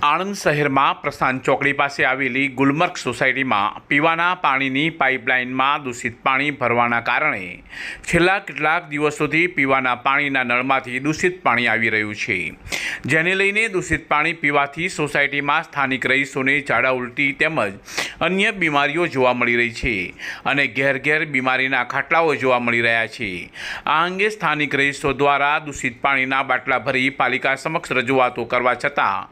આણંદ શહેરમાં પ્રશાંત ચોકડી પાસે આવેલી ગુલમર્ગ સોસાયટીમાં પીવાના પાણીની પાઇપલાઇનમાં દૂષિત પાણી ભરવાના કારણે છેલ્લા કેટલાક દિવસોથી પીવાના પાણીના નળમાંથી દૂષિત પાણી આવી રહ્યું છે, જેને લઈને દૂષિત પાણી પીવાથી સોસાયટીમાં સ્થાનિક રહીશોને ઝાડા ઉલટી તેમજ અન્ય બીમારીઓ જોવા મળી રહી છે અને ઘેર ઘેર બીમારીના ખાટલાઓ જોવા મળી રહ્યા છે। આ અંગે સ્થાનિક રહીશો દ્વારા દૂષિત પાણીના બાટલા ભરી પાલિકા સમક્ષ રજૂઆતો કરવા છતાં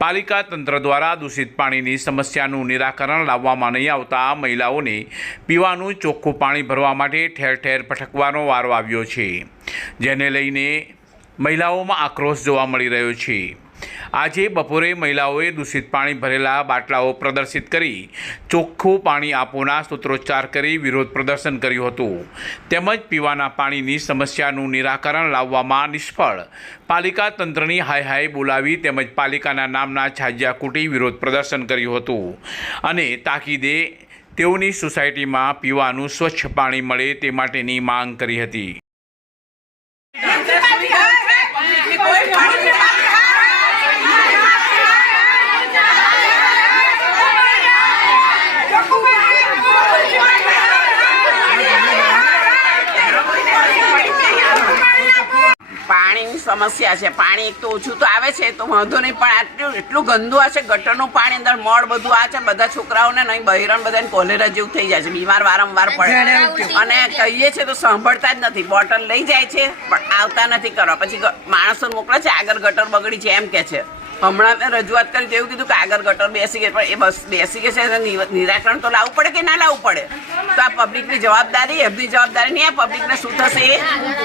પાલિકા તંત્ર દ્વારા દૂષિત પાણીની સમસ્યાનું નિરાકરણ લાવવામાં નહીં આવતા મહિલાઓને પીવાનું ચોખ્ખું પાણી ભરવા માટે ઠેર ઠેર ભટકવાનો વારો આવ્યો છે, જેને લઈને મહિલાઓમાં આક્રોશ જોવા મળી રહ્યો છે। આજે બપોરે મહિલાઓએ દૂષિત પાણી ભરેલા બાટલાઓ પ્રદર્શિત કરી ચોખ્ખું પાણી આપોના સૂત્રોચ્ચાર કરી વિરોધ પ્રદર્શન કર્યું હતું તેમજ પીવાના પાણીની સમસ્યાનું નિરાકરણ લાવવામાં નિષ્ફળ પાલિકા તંત્રની હાય હાય બોલાવી તેમજ પાલિકાના નામના છાજ્યા કૂટી વિરોધ પ્રદર્શન કર્યું હતું અને તાકીદે તેઓની સોસાયટીમાં પીવાનું સ્વચ્છ પાણી મળે તે માટેની માંગ કરી હતી। પાણીની સમસ્યા છે। પાણી એક તો ઓછું તો આવે છે તો વાંધો નહીં, પણ એટલું ગંદુ આ છે, ગટરનું પાણી અંદર મળ બધું આ છે, બધા છોકરાઓને નહીં બહેરણ બધાને કોલેરા જેવું થઈ જાય છે, બીમાર વારંવાર પડે અને કહીએ છીએ તો સાંભળતા જ નથી, બોટલ લઈ જાય છે પણ આવતા નથી કરવા, પછી માણસોને મોકલે છે આગળ ગટર બગડી છે એમ કે છે। હમણાં મેં રજૂઆત કરી એવું કીધું કે આગળ ગટર બેસી ગઈ, પણ એ બસ બેસી ગઈ છે, નિરાકરણ તો લાવવું પડે કે ના લાવવું પડે? તો આ પબ્લિકની જવાબદારી, એમની જવાબદારી નહીં, આ પબ્લિકને શું થશે?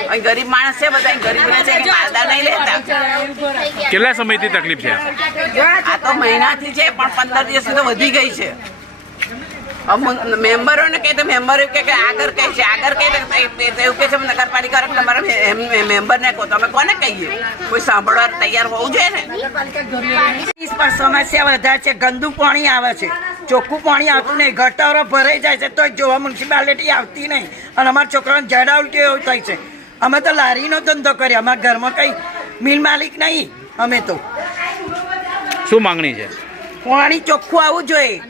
અહીં ગરીબ માણસ છે, બધા ગરીબ રહે છે કે માલદાર નહીં લેતા। કેટલા સમયથી તકલીફ છે? આ તો મહિનાથી છે પણ 15 દિવસથી તો વધી ગઈ છે। મેમ્બરોને કહે તો મેમ્બર એવું કે આગળ કહે છે, આગળ કહે એવું કે છે નગરપાલિકા તમારા મેમ્બરને કહો, તમે કોને કહીએ? કોઈ સાંભળવા તૈયાર હોવું જોઈએ ને। સમસ્યા વધારે છે, ગંદુ પાણી આવે છે, ચોખ્ખું પાણી આવતું નહીં, ગટરો ભરાઈ જાય છે તો જોવા મ્યુનિસિપાલિટી આવતી નહીં અને અમારા છોકરાઓને ઝાડા ઉલટી એવું થાય છે। અમે તો લારીનો ધંધો કરીએ, અમારા ઘરમાં કંઈ મિલ માલિક નહીં। અમે તો શું માંગણી છે? પાણી ચોખ્ખું આવવું જોઈએ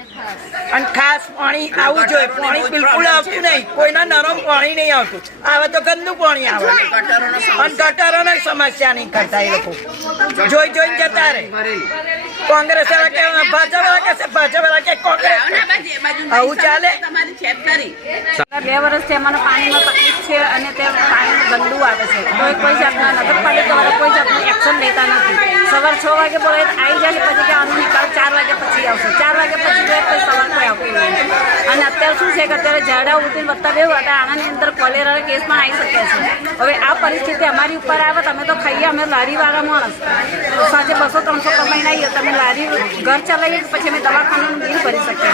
અને ખાસ પાણી આવવું જોઈએ। પાણી બિલકુલ આવતું નહીં, કોઈના નરમ પાણી નહીં આવતું, આવે તો ગંદુ પાણી આવે અને ગટરોની સમસ્યા નહીં કરતા એ લોકો, જોઈ જોઈને જતા રહે। કોંગ્રેસ વાળા કે ભાજપ વાળા કે ભાજપ વાળા કે કોંગ્રેસ, આવું ચાલે? 2 વર્ષથી અમારે પાણીમાં તકલીફ છે અને તે પાણી ગંદુ આવે છે, તો કોઈ જાતના નગરપાલિકા વાળા કોઈ જાતનું એક્શન લેતા નથી। સવાર 6 વાગે બોલે આવી જાય પછી કે આનો નિકાલ 4 વાગ્યા પછી આવશે, 4 વાગ્યા પછી જોઈએ તો સવાર કોઈ આવતું નહીં। અને અત્યારે શું છે કે અત્યારે ઝાડા ઉલટી વધતા બે હતા, આનાની અંદર કોલેરાના કેસ પણ આવી શકે છે। હવે આ પરિસ્થિતિ અમારી ઉપર આવે, તમે તો ખાઈએ, અમે લારીવાળા માણસ, સાંજે 200-300 કમાઈને આવીએ, તમે લારી ઘર ચલાવીએ પછી અમે દવાખાનાનું બિલ ભરી શકીએ,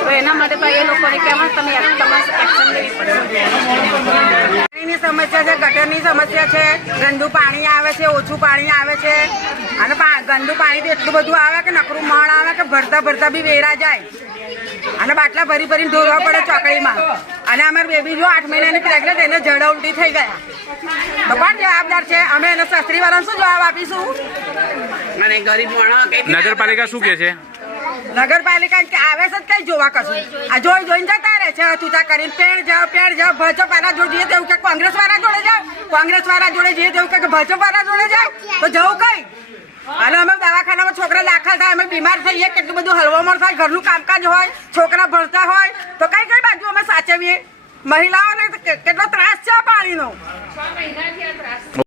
તો એના માટે તો એ લોકોને કહેવાય તમે તમારે એક્શન લેવી પડે। પાણીની સમસ્યા છે, ગટરની સમસ્યા છે, ગંદુ પાણી આવે છે, ઓછું પાણી આવે છે અને ગંદુ પાણી તો એટલું બધું આવે કે નકરું મણ આવે કે ભરતા ભરતા બી વેરા જાય અને બાટલા ભરી ભરીને ઢોરવા પડે ચોકડીમાં। અને અમારી બેબી જો 8 મહિનાની પ્રેગ્નન્ટ, એને ઝાડા ઉલટી થઈ ગયા, તો કોણ જવાબદાર છે? અમે એને શાસ્ત્રીવાળાને શું જવાબ આપીશું? અને ગરીબ માણસ નગરપાલિકા શું કહે છે? નગરપાલિકા કે આવે છે કઈ જોવા કશું, આ જોઈ જોઈને જતા રહે છે, તુતા કરીને પેડ જાઓ, ભાજપ વાળા જોડે જઈએ તેવું કે કોંગ્રેસ વાળા જોડે જાઓ, કોંગ્રેસ વાળા જોડે જઈએ તેવું કે ભાજપ વાળા જોડે જાઓ, તો જવું કઈ? અને અમે દવાખાનામાં છોકરા દાખલ થાય, અમે બીમાર થઈએ, કેટલું બધું હલવામણ થાય, ઘરનું કામકાજ હોય, છોકરા ભણતા હોય, તો કઈ બાજુ અમે સાચવીએ? મહિલાઓને કેટલો ત્રાસ છે પાણીનો।